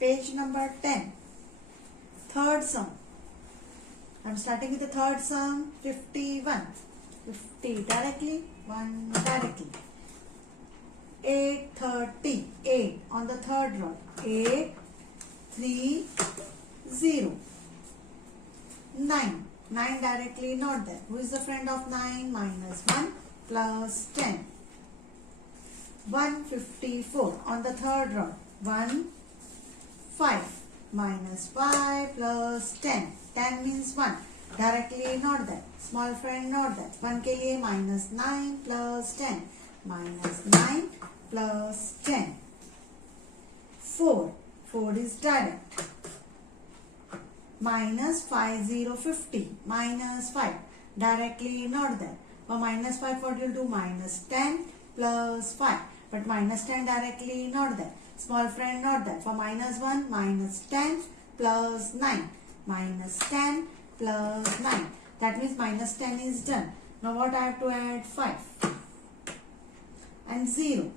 Page number 10. Third sum. I'm starting with the third sum. 51. 50 directly, 1 directly. 8, 30. 8 on the third rod. 8, 3, 0. 9. 9 directly not there. Who is the friend of 9? Minus 1 plus 10. 154 on the third rod. 1, 5 minus 5 plus 10. 10 means 1. Directly not there. Small friend not there. 1 के लिए minus 9 plus 10. Minus 9 plus 10. 4. 4 is direct. Minus 5, 0, 50. Minus 5. Directly not there. For minus 5, what you will do? Minus 10 plus 5. But minus 10 directly not there. Small friend not there. For minus 1, minus 10 plus 9. Minus 10 plus 9. That means minus 10 is done. Now what I have to add? 5. And 0.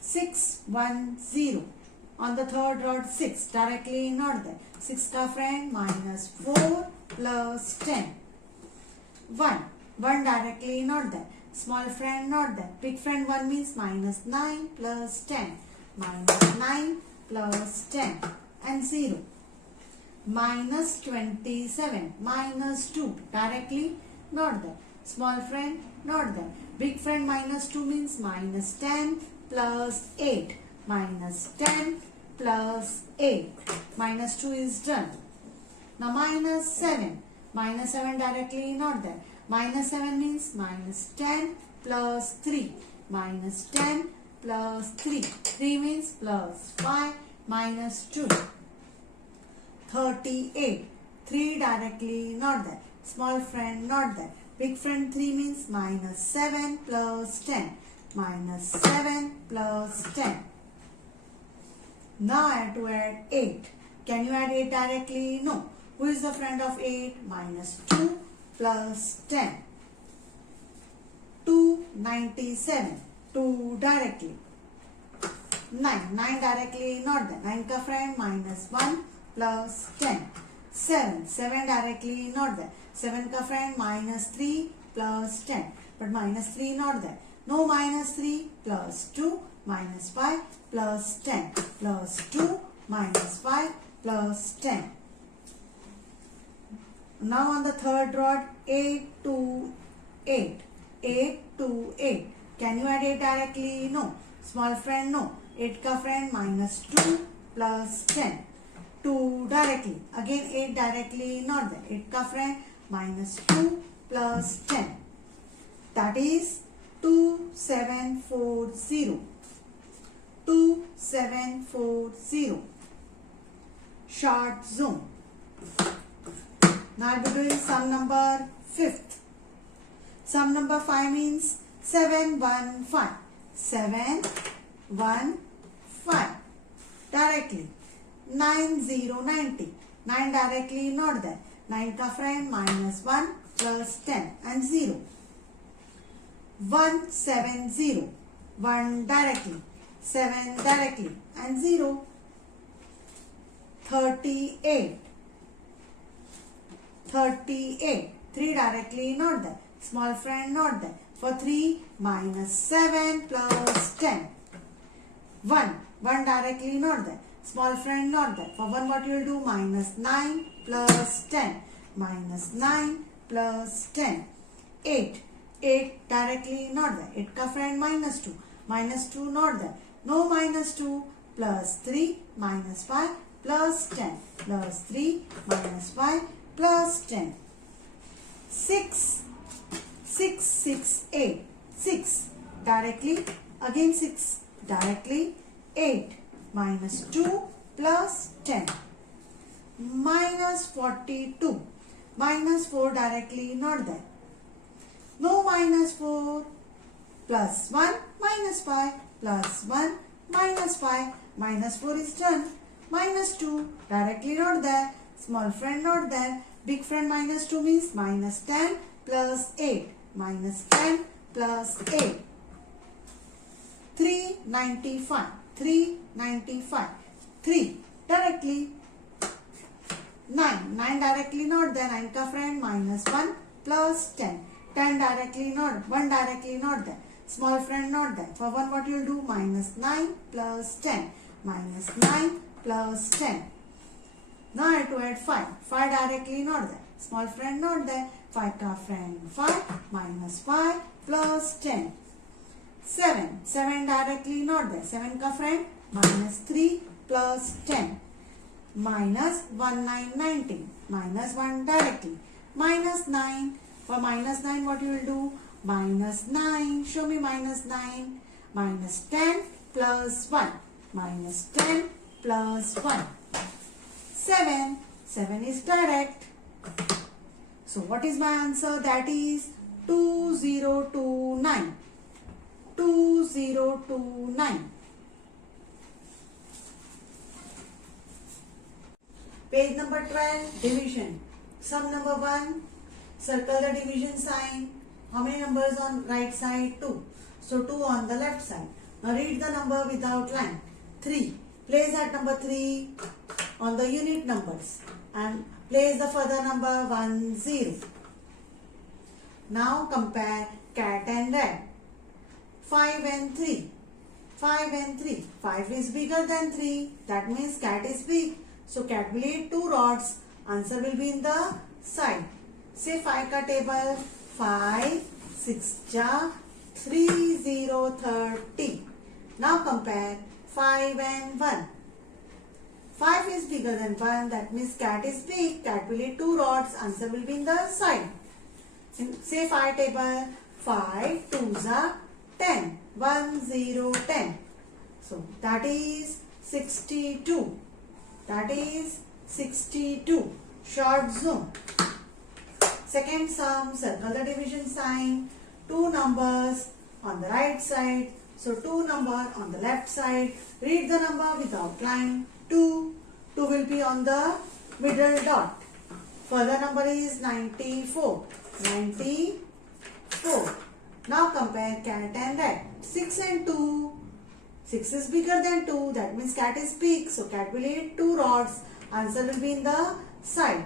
6, 1, 0. On the third rod 6. Directly not there. 6 ka friend minus 4 plus 10. 1. 1 directly not there. Small friend not there. Big friend 1 means minus 9 plus 10. Minus 9 plus 10. And 0. Minus 27. Minus 2. Directly not there. Small friend not there. Big friend minus 2 means minus 10 plus 8. Minus 10 plus 8. Minus 2 is done. Now minus 7. Minus 7 directly not there. Minus 7 means minus 10 plus 3. Minus 10 plus 3. 3 means plus 5 minus 2. 38. 3 directly not there. Small friend not there. Big friend 3 means minus 7 plus 10. Minus 7 plus 10. Now I have to add 8. Can you add 8 directly? No. Who is the friend of 8? Minus 2 plus 10. 297. 2 directly. 9. 9 directly not there. 9 ka friend minus 1 plus 10. 7. 7 directly not there. 7 ka friend minus 3 plus 10. But minus 3 not there. No minus 3 plus 2 minus 5 plus 10 plus 2 minus 5 plus 10. Now on the third rod 8 to 8. 8 to 8. Can you add 8 directly? No. Small friend no. 8 ka friend minus 2 plus 10. 2 directly. Again 8 directly not there. 8 ka friend minus 2 plus 10. That is 2740. 2740. Short zone. Now I will be doing sum number 5th. Sum number 5 means 715. 715. Directly. 9090. 9 directly not there. 9 ka friend minus 1 plus 10 and 0. 170. 1 directly. 7 directly and 0. 38. 38. 3 directly not there. Small friend not there. For 3 minus 7 plus 10. 1. 1 directly not there. Small friend not there. For 1 what you will do? Minus 9 plus 10. Minus 9 plus 10. 8. 8 directly not there. 8 ka friend minus 2. Minus 2 not there. No minus 2 plus 3 minus 5 plus 10. Plus 3 minus 5 plus 10. 6. 6, 6, 8. 6 directly. Again 6 directly. 8 minus 2 plus 10. Minus 42. Minus 4 directly not there. No minus 4 plus 1 minus 5 plus 1 minus 5. Minus 4 is done. Minus 2 directly not there. Small friend not there. Big friend minus 2 means minus 10 plus 8. Minus 10 plus 8. 395. 395. 3 directly. 9. 9 directly not there. 9 ka friend minus 1 plus 10. 10 directly not. 1 directly not there. Small friend not there. For 1 what you will do? Minus 9 plus 10. Minus 9 plus 10. Now I have to add 5. 5 directly not there. Small friend not there. 5 ka friend 5 minus 5 plus 10. 7. 7 directly not there. 7 ka friend minus 3 plus 10. Minus 1 9 19. Minus 1 directly. Minus 9. For minus 9 what you will do? Minus 9. Show me minus 9. Minus 10 plus 1. Minus 10 plus 1. 7. 7 is direct. So what is my answer? That is 2029. 2029. Page number 12, division. Sum number 1, circle the division sign. How many numbers on right side? 2. So 2 on the left side. Now read the number without line. 3. Place that number 3 on the unit numbers and place the further number 1, 0. Now compare cat and rat. 5 and 3. 5 and 3. 5 is bigger than 3. That means cat is big. So cat will eat 2 rods. Answer will be in the side. Say 5 ka table. 5, 6 ja, 3, 0, 30. Now compare 5 and 1. 5 is bigger than 1. That means cat is big. Cat will eat 2 rods. Answer will be in the side. Say 5 table. 5, 2 ja, 10. 1, 0, 10. So that is 62. That is 62. Short zoom. Second sum, circle the division sign. 2 numbers on the right side. So 2 number on the left side. Read the number without line. 2. 2 will be on the middle dot. Further number is 94. 94. Now compare cat and rat. 6 and 2. 6 is bigger than 2. That means cat is big. So cat will eat 2 rods. Answer will be in the side.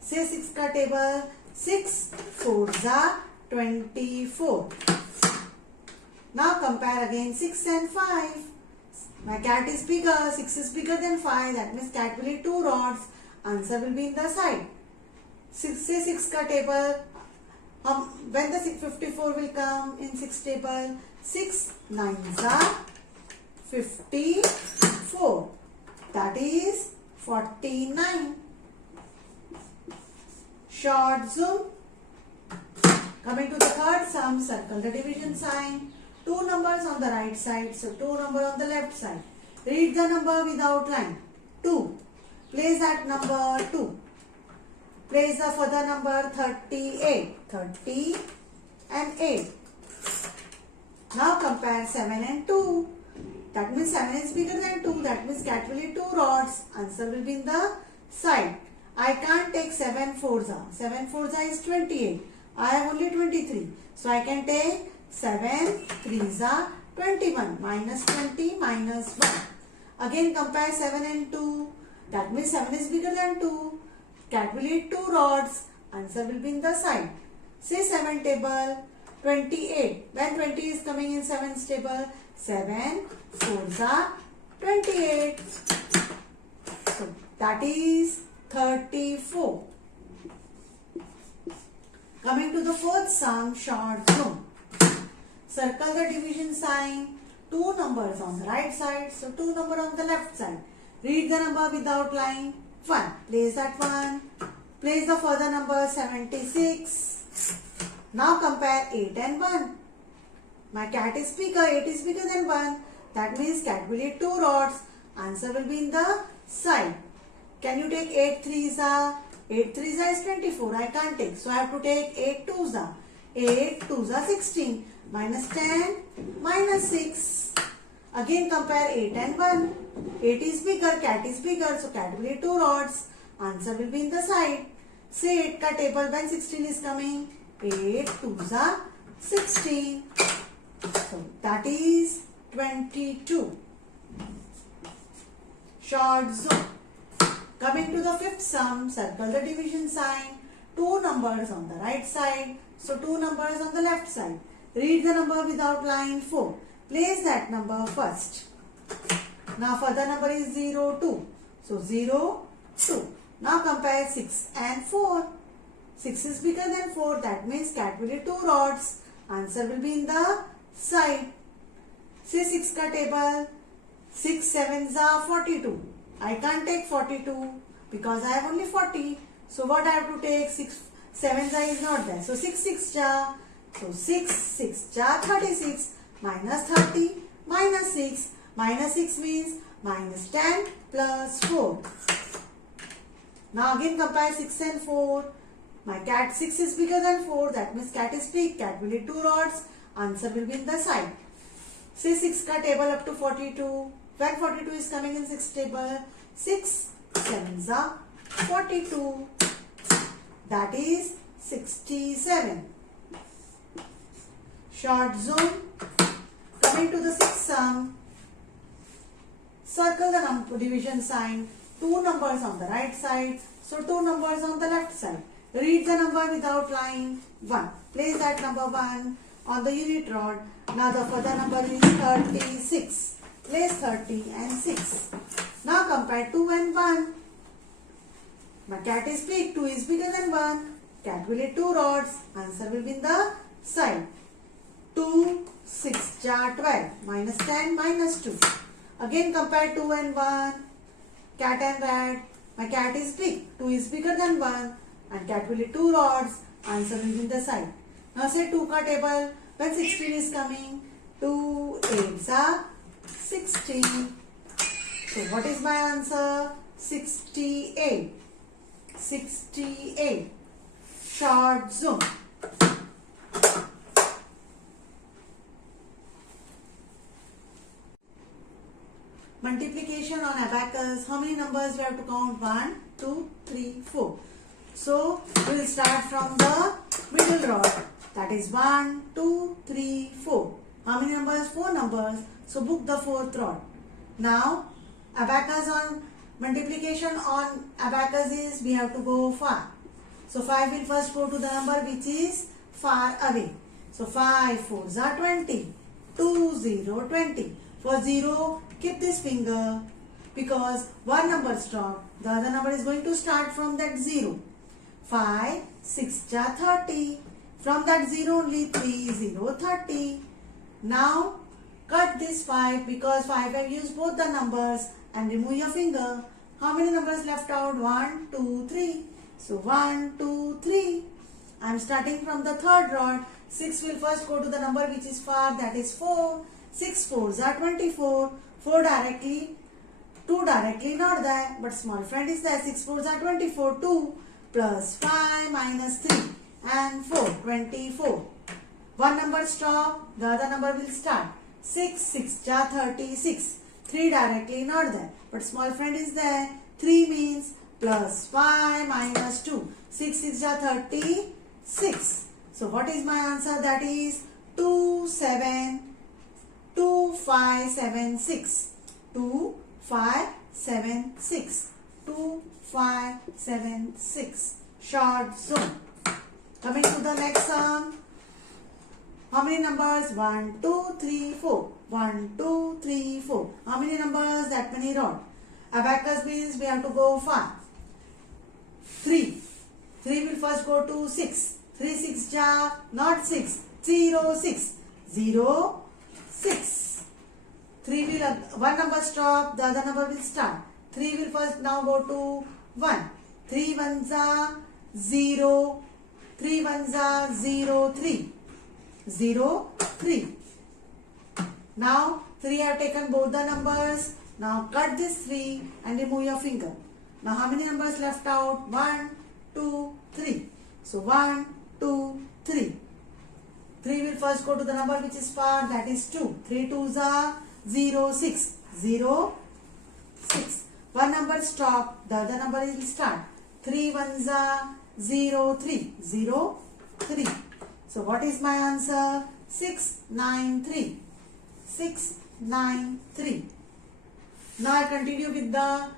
Say 6 ka table. 6 4s are 24. Now compare again 6 and 5. My cat is bigger. 6 is bigger than 5. That means cat will eat 2 rods. Answer will be in the side. Say 6 ka table. When the 54 will come in 6 table. 6 9s are 54. That is 49. Short zoom. Coming to the third sum, circle the division sign. 2 numbers on the right side. So 2 numbers on the left side. Read the number without line. 2. Place that number 2. Place the further number 38. 30 and 8. Now compare 7 and 2. That means 7 is bigger than 2. That means cat will eat 2 rods. Answer will be in the side. I can't take 7 4s. 7 4s is 28. I have only 23. So I can take 7 3s 21. Minus 20 minus 1. Again compare 7 and 2. That means 7 is bigger than 2. Cat will eat 2 rods. Answer will be in the side. Say 7 table. 28. When 20 is coming in 7's table. 7 4s 28. So that is 34. Coming to the fourth sum, short zoom. Circle the division sign. 2 numbers on the right side. So 2 numbers on the left side. Read the number without line. 1. Place that 1. Place the further number 76. Now compare 8 and 1. My cat is bigger. 8 is bigger than 1. That means cat will eat 2 rods. Answer will be in the side. Can you take 8 3s? 8 3s is 24. I can't take. So I have to take 8 2s. 8 2s 16. Minus 10 minus 6. Again compare 8 and 1. 8 is bigger. Cat is bigger. So cat will eat 2 rods. Answer will be in the side. Say 8 ka table when 16 is coming. 8 2s 16. So that is 22. Short zoom. Coming to the fifth sum, circle the division sign. Two numbers on the right side. So two numbers on the left side. Read the number without line 4. Place that number first. Now further number is 0, 2. So 0, 2. Now compare 6 and 4. 6 is bigger than 4. That means cat will be 2 rods. Answer will be in the side. See 6 ka table. 6 sevens are 42. I can't take 42 because I have only 40. So what I have to take? 6 sevens is not there. So 6 6 ja. So 6 6 ja 36 minus 30 minus 6. Minus 6 means minus 10 plus 4. Now again compare 6 and 4. My cat 6 is bigger than 4. That means cat is big. Cat will be 2 rods. Answer will be in the side. See 6 ka table up to 42. When 42 is coming in 6 table, 6 sevens are 42. That is 67. Short zoom. Coming to the sixth sum. Circle the division sign. Two numbers on the right side. So two numbers on the left side. Read the number without line 1. Place that number 1 on the unit rod. Now the further number is 36. Place 30 and 6. Now compare 2 and 1. My cat is big. 2 is bigger than 1. Cat will eat 2 rods. Answer will be in the side. 2, 6 jar 12. Minus 10 minus 2. Again compare 2 and 1. Cat and rat. My cat is big. 2 is bigger than 1. And cat will eat 2 rods. Answer will be in the side. Now say 2 ka table. When 16 is coming, 2 8s are 16. So what is my answer? 68. 68. Short zoom. Multiplication on abacus. How many numbers we have to count? 1, 2, 3, 4. So we will start from the middle rod. That is 1, 2, 3, 4. How many numbers? 4 numbers. So book the 4th rod. Now abacus on multiplication on abacus is we have to go far. So 5 will first go to the number which is far away. So 5 4s are 20. 2 0 20. For 0 keep this finger because one number stop. The other number is going to start from that 0. 5 6 ja 30. From that 0 only 3 0 30. Now cut this 5 because 5 have used both the numbers and remove your finger. How many numbers left out? 1 2 3. So 1 2 3. I am starting from the third rod. 6 will first go to the number which is far, that is 4. 6 4s are 24. 4 directly, 2 directly not there, but small friend is there. 6 4s are 24. 2 plus 5 minus 3 and 4, 24. One number stop, the other number will start. 6 6 ja 36. 3 directly not there, but small friend is there. 3 means plus 5 minus 2. 6 6 ja 36. So what is my answer? That is 2 7 2 5 7 6. 2 5 7 6. 2 5 7 6. Short zoom. Coming to the next sum. How many numbers? 1 2 3 4. 1 2 3 4. How many numbers? That many rods. Abacus means we have to go far. 3. 3 will first go to 6. 3 6 ja, not 6. 0 6. 0 6. 3 will, one number stop, the other number will start. 3 will first now go to 1. 3 1s are 0. 3 1s are 0 3. 0 3. Now 3 have taken both the numbers. Now cut this 3 and remove your finger. Now how many numbers left out? 1 2 3. So 1 2 3. 3 will first go to the number which is far, that is 2. 3 2s are 0 6. 0 6. One number stop, the other number will start. 3 1s are 0 3. 0 3. So what is my answer? 6 9 3. 6 9 3. Now I continue with the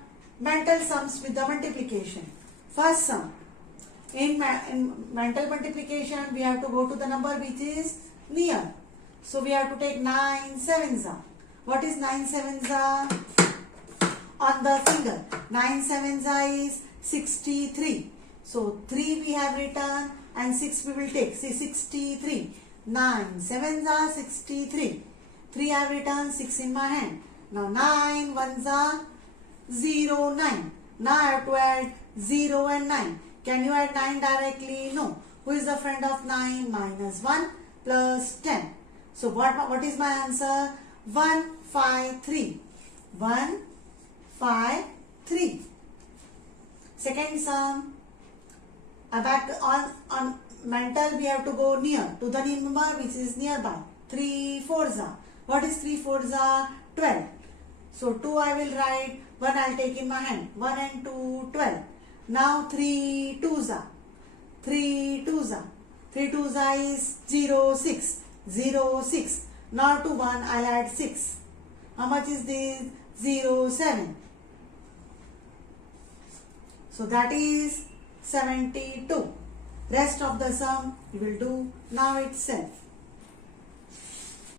mental sums with the multiplication. First sum. In mental multiplication, we have to go to the number which is near. So we have to take 9 sevens are. What is 9 sevens are? On the finger. 9 sevens are is 63. So 3 we have written and 6 we will take. See 63. 9 sevens are 63. 3 I have written, 6 in my hand. Now 9 ones are 0, 9. Now I have to add 0 and 9. Can you add 9 directly? No. Who is the friend of 9? Minus 1 plus 10. So what is my answer? 1, 5, 3. 1, 5, 3. Second sum. Back on mental we have to go near to the number which is nearby. 3 fours are. What is 3 fours are? 12. So 2 I will write, 1 I will take in my hand. 1 and 2, 12. Now 3 twos are. 3 twos are. 3 twos are is 0, 6. 0, 6. Now to 1 I will add 6. How much is this? 0, 7. So that is 72. Rest of the sum you will do now itself.